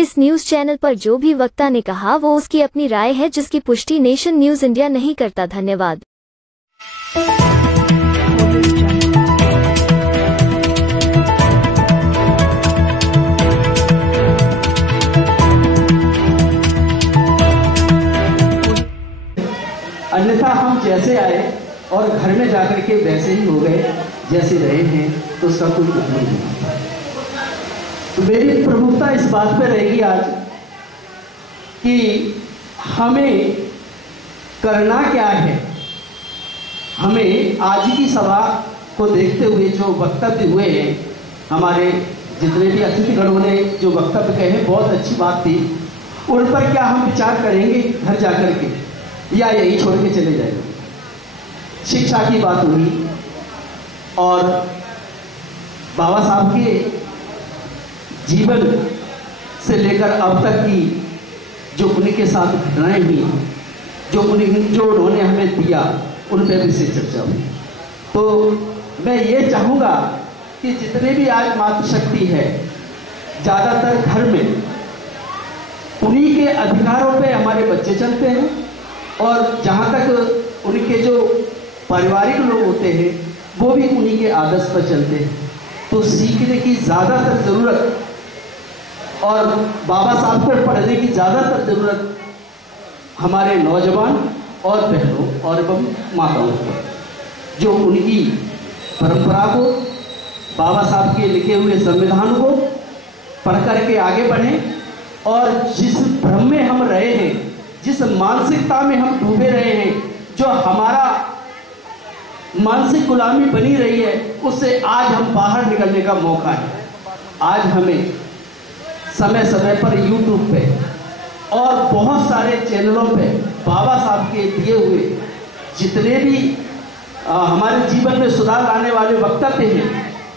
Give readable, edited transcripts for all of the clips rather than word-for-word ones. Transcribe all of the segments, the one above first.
इस news channel पर जो भी वक्ता ने कहा वो उसकी अपनी राय है, जिसकी पुष्टि नेशन न्यूज इंडिया नहीं करता। धन्यवाद। अन्यथा हम जैसे आए और घर में जाकर के वैसे ही हो गए जैसे रहे हैं, तो उसका कोई मतलब नहीं। तो मेरी प्रमुखता इस बात पर रहेगी आज कि हमें करना क्या है। हमें आज की सभा को देखते हुए जो वक्तव्य हुए हैं, हमारे जितने भी अतिथिगणों ने जो वक्तव्य कहे हैं, बहुत अच्छी बात थी। उन पर क्या हम विचार करेंगे घर जाकर के, या यही छोड़ के चले जाएंगे? शिक्षा की बात हुई और बाबा साहब के जीवन से लेकर अब तक की जो उनके साथ घटनाएं हुई, जो उन्होंने हमें दिया, उन पर भी से चर्चा हुई। तो मैं ये चाहूँगा कि जितने भी आज मातृशक्ति है, ज़्यादातर घर में उन्हीं के अधिकारों पे हमारे बच्चे चलते हैं, और जहाँ तक उनके जो पारिवारिक लोग होते हैं वो भी उन्हीं के आदर्श पर चलते हैं। तो सीखने की ज़्यादातर ज़रूरत और बाबा साहब को पढ़ने की ज़्यादातर ज़रूरत हमारे नौजवान और बहनों और एवं माताओं को, जो उनकी परंपरा को, बाबा साहब के लिखे हुए संविधान को पढ़ करके आगे बढ़ें, और जिस भ्रम में हम रहे हैं, जिस मानसिकता में हम डूबे रहे हैं, जो हमारा मानसिक गुलामी बनी रही है, उससे आज हम बाहर निकलने का मौका है। आज हमें समय समय पर YouTube पे और बहुत सारे चैनलों पे बाबा साहब के दिए हुए जितने भी हमारे जीवन में सुधार लाने वाले वक्तव्य हैं,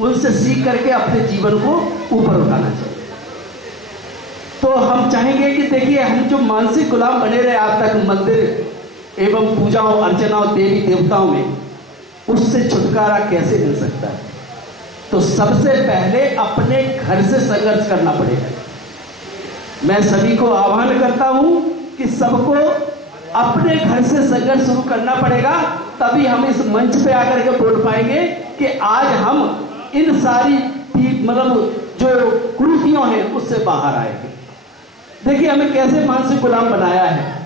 उनसे सीख करके अपने जीवन को ऊपर उठाना चाहिए। तो हम चाहेंगे कि देखिए, हम जो मानसिक गुलाम बने रहे आज तक मंदिर एवं पूजाओं अर्चनाओं देवी देवताओं में, उससे छुटकारा कैसे मिल सकता है? तो सबसे पहले अपने घर से संघर्ष करना पड़ेगा। मैं सभी को आह्वान करता हूं कि सबको अपने घर से संघर्ष शुरू करना पड़ेगा, तभी हम इस मंच पे आकर के बोल पाएंगे कि आज हम इन सारी मतलब जो कुरीतियों हैं उससे बाहर आएंगे। देखिए, हमें कैसे मानसिक गुलाम बनाया है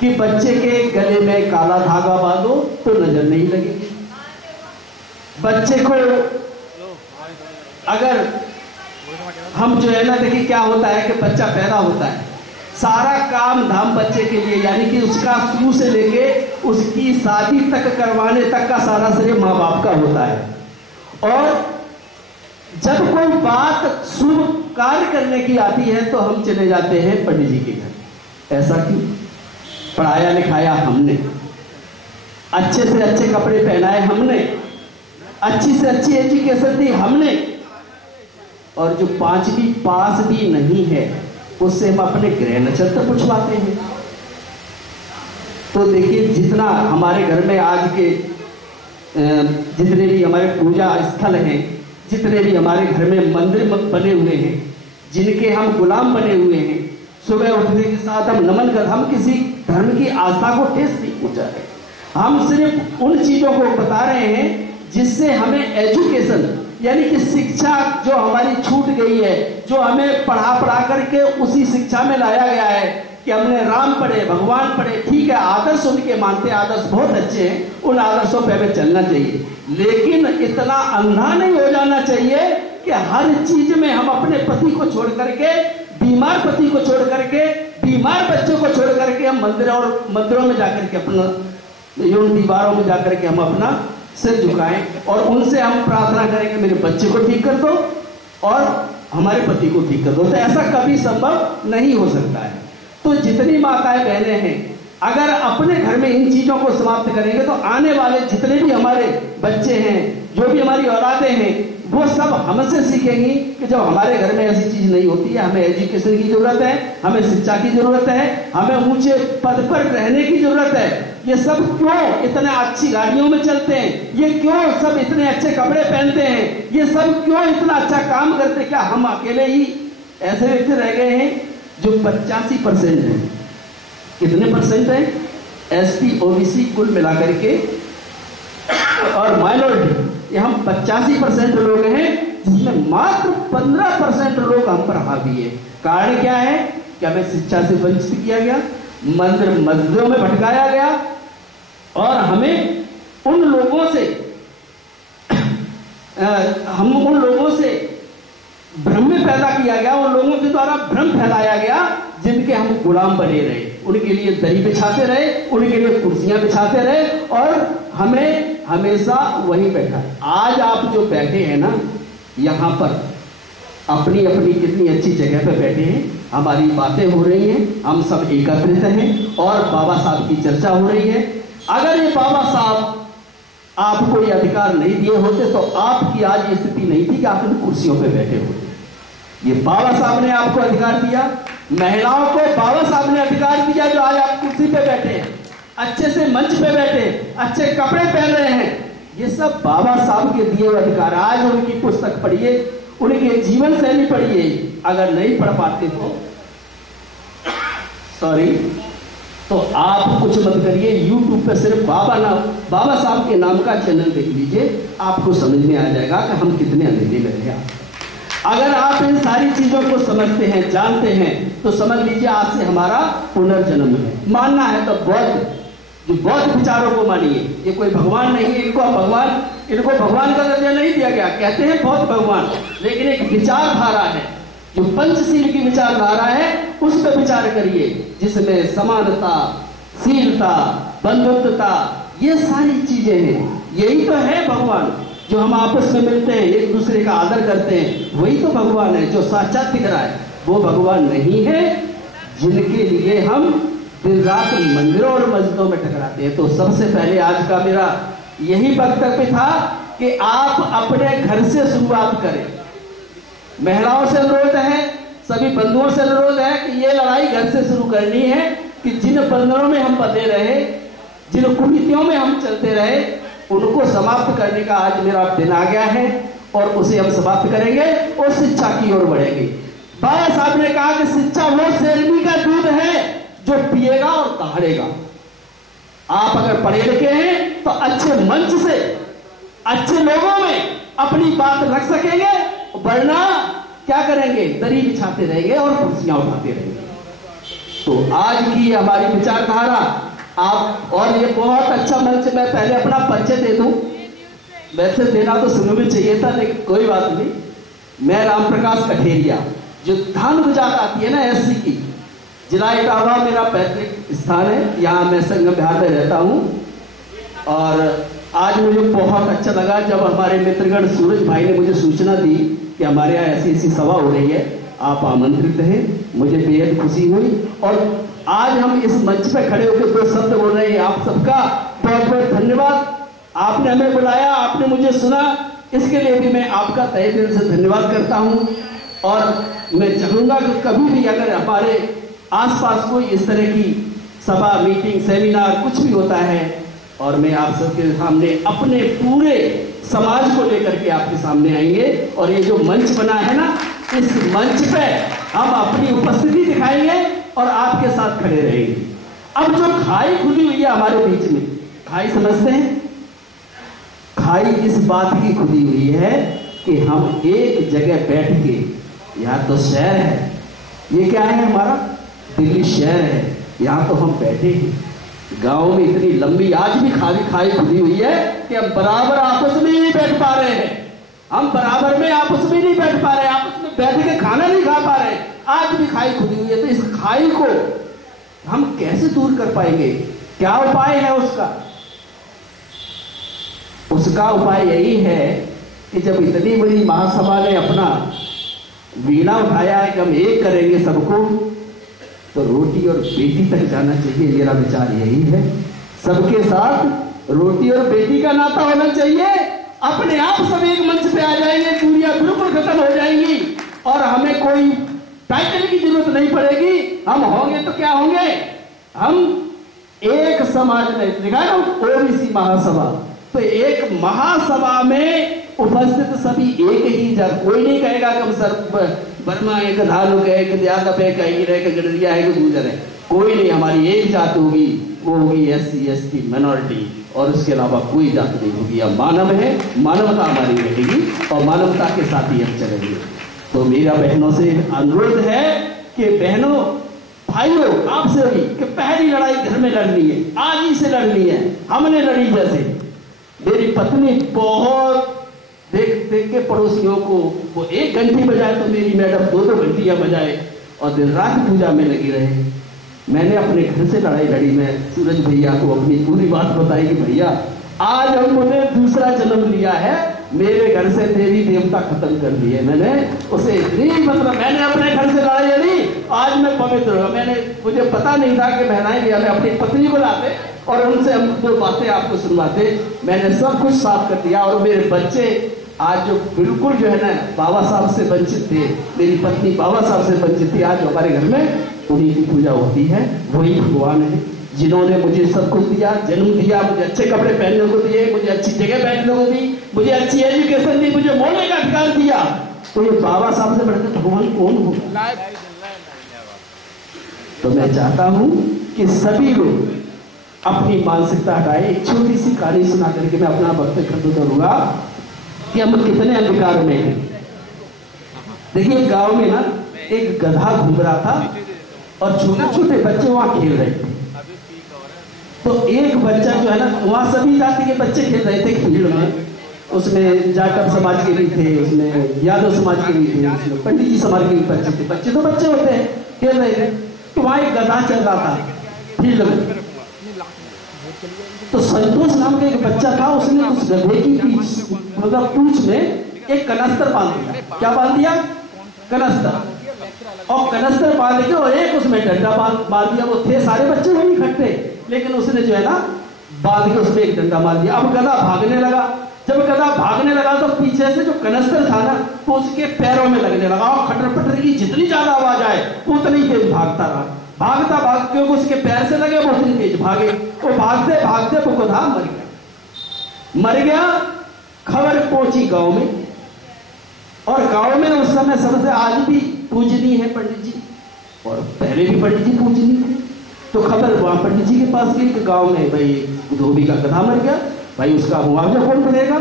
कि बच्चे के गले में काला धागा बांधो तो नजर नहीं लगेगी। बच्चे को अगर हम जो है ना, देखिए क्या होता है कि बच्चा पैदा होता है, सारा काम धाम बच्चे के लिए, यानी कि उसका शुरू से लेके उसकी शादी तक करवाने तक का सारा श्रेय माँ बाप का होता है। और जब कोई बात शुभ कार्य करने की आती है तो हम चले जाते हैं पंडित जी के घर। ऐसा क्यों? पढ़ाया लिखाया हमने, अच्छे से अच्छे कपड़े पहनाए हमने, अच्छी से अच्छी एजुकेशन दी हमने, और जो 5वीं पास भी नहीं है उससे हम अपने ग्रह नक्षत्र पूछवाते हैं। तो देखिए, जितना हमारे घर में आज के जितने भी हमारे पूजा स्थल हैं, जितने भी हमारे घर में मंदिर बने हुए हैं, जिनके हम गुलाम बने हुए हैं, सुबह उठने के साथ हम नमन कर, हम किसी धर्म की आस्था को ठेस नहीं पहुंचा रहे। हम सिर्फ उन चीजों को बता रहे हैं जिससे हमें एजुकेशन, यानी कि शिक्षा जो हमारी छूट गई है, जो हमें पढ़ा करके उसी शिक्षा में लाया गया है कि हमने राम पढ़े, भगवान पढ़े, ठीक है, आदर्श उनके मानते, आदर्श बहुत अच्छे हैं, उन आदर्शों पे हमें चलना चाहिए। लेकिन इतना अंधा नहीं हो जाना चाहिए कि हर चीज में हम अपने पति को छोड़ करके, बीमार पति को छोड़ करके, बीमार बच्चों को छोड़ करके हम मंदिरों में जाकर के अपना, दीवारों में जाकर के हम अपना सिर झुकाएं और उनसे हम प्रार्थना करें कि मेरे बच्चे को ठीक कर दो और हमारे पति को ठीक कर दो। तो ऐसा कभी संभव नहीं हो सकता है। तो जितनी माताएं बहनें हैं, अगर अपने घर में इन चीजों को समाप्त करेंगे तो आने वाले जितने भी हमारे बच्चे हैं, जो भी हमारी औलादें हैं, वो सब हमसे सीखेंगी कि जब हमारे घर में ऐसी चीज नहीं होती है, हमें एजुकेशन की जरूरत है, हमें शिक्षा की जरूरत है, हमें ऊंचे पद पर रहने की जरूरत है। ये सब क्यों इतने अच्छी गाड़ियों में चलते हैं? ये क्यों सब इतने अच्छे कपड़े पहनते हैं? ये सब क्यों इतना अच्छा काम करते? क्या हम अकेले ही ऐसे व्यक्ति रह गए हैं जो 85% है। कितने परसेंट है? एसटी ओबीसी कुल मिलाकर के और माइनॉरिटी, ये हम 85% लोग हैं, जिसमें मात्र 15% लोग हम पर हावी है। कारण क्या है कि हमें शिक्षा से वंचित किया गया, मंदिर मस्जिदों में भटकाया गया और हमें उन लोगों से भ्रम में पैदा किया गया, उन लोगों के द्वारा भ्रम फैलाया गया जिनके हम गुलाम बने रहे, उनके लिए दरी बिछाते रहे, उनके लिए कुर्सियां बिछाते रहे और हमें हमेशा वहीं बैठा। आज आप जो बैठे हैं ना यहाँ पर, अपनी अपनी कितनी अच्छी जगह पर बैठे हैं, हमारी बातें हो रही हैं, हम सब एकत्रित हैं और बाबा साहब की चर्चा हो रही है। अगर ये बाबा साहब आपको ये अधिकार नहीं दिए होते तो आपकी आज ये स्थिति नहीं थी कि आप इन कुर्सियों पे बैठे होते। ये बाबा साहब ने आपको अधिकार दिया, महिलाओं को बाबा साहब ने अधिकार दिया जो आज आप कुर्सी पे बैठे हैं, अच्छे से मंच पे बैठे, अच्छे कपड़े पहन रहे हैं। ये सब बाबा साहब के दिए हुए अधिकार। आज उनकी पुस्तक पढ़िए, उनके जीवन शैली पढ़िए। अगर नहीं पढ़ पाते तो आप कुछ मत करिए, YouTube पे सिर्फ बाबा साहब के नाम का चैनल देख लीजिए, आपको समझ में आ जाएगा कि हम कितने अंधेरे में हैं। अगर आप इन सारी चीजों को समझते हैं, जानते हैं, तो समझ लीजिए आज से हमारा पुनर्जन्म है। मानना है तो बौद्ध विचारों को मानिए। ये कोई भगवान नहीं है, इनको भगवान का दर्जा नहीं दिया गया, कहते हैं बौद्ध भगवान, लेकिन एक विचारधारा है जो पंचशील की विचारधारा है, उस पर विचार करिए, जिसमें समानता, शीलता, बंधुत्वता, ये सारी चीजें हैं। यही तो है भगवान, जो हम आपस में मिलते हैं, एक दूसरे का आदर करते हैं, वही तो भगवान है जो साक्षात दिख रहा है। वो भगवान नहीं है जिनके लिए हम दिन रात मंदिरों और मस्जिदों में टकराते हैं। तो सबसे पहले आज का मेरा यही वक्तव्य था कि आप अपने घर से शुरुआत करें। महिलाओं से अनुरोध है, सभी बंधुओं से अनुरोध है कि ये लड़ाई घर से शुरू करनी है कि जिन बंधनों में हम बंधे रहे, जिन कुरीतियों में हम चलते रहे, उनको समाप्त करने का आज मेरा दिन आ गया है और उसे हम समाप्त करेंगे और शिक्षा की ओर बढ़ेंगे। बाबा साहब ने कहा कि शिक्षा वो शेरनी का दूध है जो पिएगा और दहाड़ेगा। आप अगर पढ़े लिखे हैं तो अच्छे मंच से, अच्छे लोगों में अपनी बात रख सकेंगे, वरना क्या करेंगे? दरी बिछाते रहेंगे और कुर्सियां उठाते रहेंगे। तो आज की हमारी विचारधारा आप, और ये बहुत अच्छा मंच, मैं पहले अपना परिचय दे दूं, वैसे देना तो शुरू में चाहिए था लेकिन कोई बात नहीं। मैं राम प्रकाश कठेरिया, जो धान गुजात आती है ना एससी की, जिला इटावा मेरा पैतृक स्थान है, यहाँ मैं संगम बिहार में रहता हूँ। और आज मुझे बहुत अच्छा लगा जब हमारे मित्रगण सूरज भाई ने मुझे सूचना दी कि हमारे यहाँ ऐसी ऐसी सभा हो रही है, आप आमंत्रित हैं। मुझे बेहद खुशी हुई और आज हम इस मंच पे खड़े होकर दो शब्द बोल रहे हैं। आप सबका बहुत बहुत धन्यवाद। आपने हमें बुलाया, आपने मुझे सुना, इसके लिए भी मैं आपका तहे दिल से धन्यवाद करता हूँ। और मैं चाहूँगा कि कभी भी अगर हमारे आसपास कोई इस तरह की सभा, मीटिंग, सेमिनार कुछ भी होता है, और मैं आप सबके सामने अपने पूरे समाज को लेकर के आपके सामने आएंगे। और ये जो मंच बना है ना, इस मंच पे हम अपनी उपस्थिति दिखाएंगे और आपके साथ खड़े रहेंगे। अब जो खाई खुली हुई है हमारे बीच में, खाई समझते हैं? खाई इस बात की खुदी हुई है कि हम एक जगह बैठ के, यहाँ तो शहर है, ये क्या है हमारा दिल्ली शहर है, यहाँ तो हम बैठे हैं। गांव में इतनी लंबी आज भी खाई खुदी हुई है कि हम बराबर आपस में नहीं बैठ पा रहे हैं। हम बराबर में आपस में नहीं बैठ पा रहे, आपस में बैठ के खाना नहीं खा पा रहे, आज भी खाई खुदी हुई है। तो इस खाई को हम कैसे दूर कर पाएंगे? क्या उपाय है उसका? उसका उपाय यही है कि जब इतनी बड़ी महासभा ने अपना वीणा उठाया है कि हम एक करेंगे सबको, तो रोटी और बेटी तक जाना चाहिए। मेरा विचार यही है, सबके साथ रोटी और बेटी का नाता होना चाहिए। अपने आप सब एक मंच पे आ जाएंगे, दूरियां बिल्कुल खत्म हो जाएंगी और हमें कोई टाइटल की जरूरत नहीं पड़ेगी। हम होंगे तो क्या होंगे? हम एक समाज में, देखा ना ओबीसी महासभा, तो एक महासभा में उपस्थित सभी एक ही जब, कोई नहीं कहेगा कि हम वर्मा है, धालुक है, यादव है, हीर है, गडरिया है, गुजर है, कोई नहीं। हमारी एक जात होगी, वो होगी SC ST माइनॉरिटी, और उसके अलावा कोई जात नहीं होगी। अब मानव है, मानवता हमारी रहेगी और मानवता के साथ ही हम चलेंगे। तो मेरा बहनों से अनुरोध है कि बहनों भाइयों आपसे भी कि पहली लड़ाई घर में लड़नी है, आज ही से लड़नी है। हमने लड़ी, जैसे मेरी पत्नी बहुत देख देख के पड़ोसियों को वो 1 घंटी बजाए तो मेरी मैडम 2-2 घंटियां बजाए और दिन रात पूजा में लगी रहे। मैंने अपने घर से लड़ाई लड़ी। मैं सूरज भैया को अपनी पूरी बात बताई कि भैया आज हमने दूसरा जन्म लिया है, मेरे घर से देवी देवता खत्म कर दिए। मैंने उसे इतनी मतलब मैंने अपने घर से लड़ाई लड़ी, आज मैं पवित्र हुआ। मुझे पता नहीं था कि बहनाएं भी हमें अपनी पत्नी को लाते और उनसे हम 2 बातें आपको सुनवाते। मैंने सब कुछ साफ कर दिया और मेरे बच्चे आज जो बिल्कुल जो है ना बाबा साहब से वंचित थे, मेरी पत्नी बाबा साहब से वंचित थी, आज हमारे घर में उन्हीं की पूजा होती है। वही भगवान है जिन्होंने मुझे सब कुछ दिया, जन्म दिया, मुझे अच्छे कपड़े पहनने को दिए, मुझे अच्छी जगह बैठने को दी, मुझे अच्छी एजुकेशन दी, मुझे बोलने का अधिकार दिया। तो ये बाबा साहब से बढ़कर भगवान कौन होगा? तो मैं चाहता हूं कि सभी लोग अपनी मानसिकता हटाए। एक छोटी सी कहानी सुना करके मैं अपना वक्तव्य खत्म करूंगा कि हम कितने अंधकार में हैं। देखिए गांव में ना एक गधा घूम रहा था और छोटे छोटे बच्चे वहां खेल रहे थे। तो एक बच्चा जो है ना, वहां सभी जाति के बच्चे खेल रहे थे फील्ड में। उसमें जाटव समाज के भी थे, उसमें यादव समाज के भी थे, उसमें पंडित जी समाज के भी बच्चे थे। बच्चे तो बच्चे होते हैं, खेल रहे थे। तो वहां एक गधा चल रहा था फील्ड में। तो संतोष नाम का एक बच्चा था, उसने उस गधे की पीठ मतलब पूंछ में एक कनस्तर बांध दिया। क्या बांध दिया? कनस्तर। और कनस्तर बांध के और एक उसमें डंडा बांध दिया। वो थे सारे बच्चे वहीं इकट्ठे, लेकिन उसने जो है ना बांध के उसमें एक डंडा मार दिया। अब गधा भागने लगा। जब गधा भागने लगा तो पीछे से जो कनस्तर था ना वो उसके पैरों में लगने लगा और खटर पटर की जितनी ज्यादा आवाज आए उतनी तेज भागता रहा। भागता भागते उसके पैर से लगे वो उतनी तेज भागे। वो भागते भागते वो गधा मर गया। खबर पहुंची गांव में, और गांव में उस समय सबसे आज भी पूजनीय है पंडित जी, और पहले भी पंडित जी पूजनीय थे। तो खबर वहां पंडित जी के पास गई कि गांव में भाई धोबी का गधा मर गया, भाई उसका मुआवजा कौन करेगा।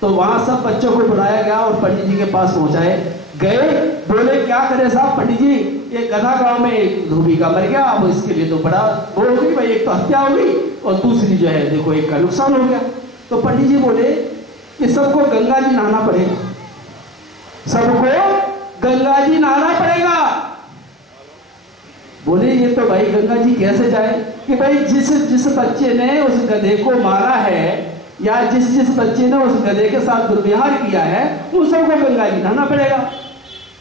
तो वहां सब बच्चों को बुलाया गया और पंडित जी के पास पहुंचाए गए। बोले क्या करे साहब पंडित जी, ये गधा गांव में धोबी का मर गया, अब इसके लिए तो बड़ा वो हो गई भाई, एक तो हत्या हो गई और दूसरी जो है देखो एक का नुकसान हो गया। तो पंडित जी बोले कि सबको गंगा जी नहाना पड़ेगा, सबको गंगा जी नहाना पड़ेगा। बोले ये तो भाई गंगा जी कैसे जाए कि भाई जिस बच्चे ने उस गधे को मारा है या जिस बच्चे ने उस गधे के साथ दुर्व्यवहार किया है उन सबको गंगा जी नहाना पड़ेगा।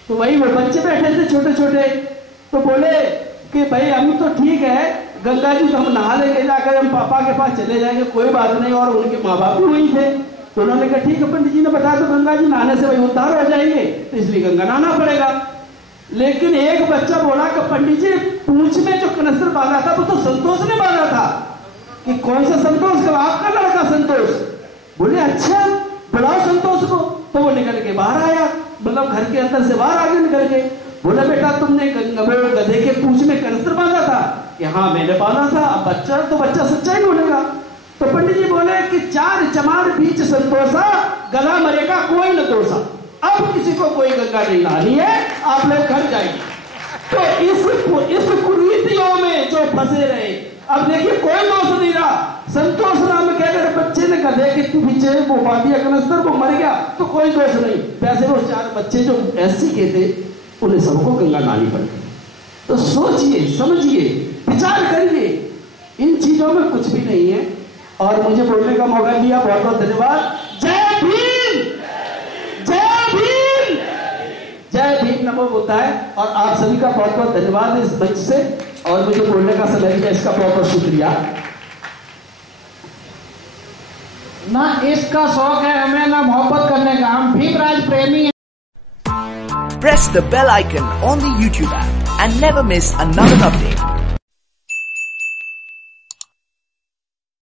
तो वही वो बच्चे बैठे थे छोटे छोटे, तो बोले कि भाई हम तो ठीक है गंगा जी तो हम नहा लेंगे, जाकर हम पापा के पास चले जाएंगे, कोई बात नहीं। और उनके माँ बाप भी वही थे। तो उन्होंने कहा ठीक है पंडित जी ने बताया तो गंगा जी नहाने से भाई उद्धार हो जाएंगे, तो इसलिए गंगा नहाना पड़ेगा। लेकिन एक बच्चा बोला कि पंडित जी पूंछ में जो कनस्तर बांधा था वो तो संतोष ने बांधा था। कि कौन सा संतोष? का आपका लड़का संतोष। बोले अच्छा बुलाओ संतोष को। तो वो निकल के बाहर आया, मतलब घर के अंदर से बाहर आगे निकल के। बोला बेटा तुमने गधे के पूंछ में कनस्तर बांधा था? कि हाँ मैंने बांधा था। अब बच्चा तो बच्चा सच्चाई बोलेगा। तो पंडित जी बोले कि 4 चमार बीच संतोषा, गधा मरेगा कोई न दोषा। अब किसी को कोई गंगा नहीं नहानी है, आप लोग घर जाइए। तो इस कुरीतियों में जो फंसे रहे, अब देखिए कोई दोष नहीं रहा। संतोष नाम के अगर बच्चे ने गधे के पीछे वो बांध दिया कनस्तर, वो मर गया तो कोई दोष नहीं। वैसे वो 4 बच्चे जो SC के थे उन्हें सबको गंगा नहानी पड़ गई। तो सोचिए समझिए विचार करिए, इन चीजों में कुछ भी नहीं है। और मुझे बोलने का मौका दिया, बहुत बहुत धन्यवाद। जय भीम, जय भीम, जय भीम नमो होता है। और आप सभी का बहुत बहुत धन्यवाद इस मंच से, और मुझे बोलने का समय दिया, इसका बहुत बहुत शुक्रिया। ना इसका शौक है हमें, ना मोहब्बत करने का, हम भीमराज प्रेमी हैं। Press the bell icon on the YouTube app and never miss another update.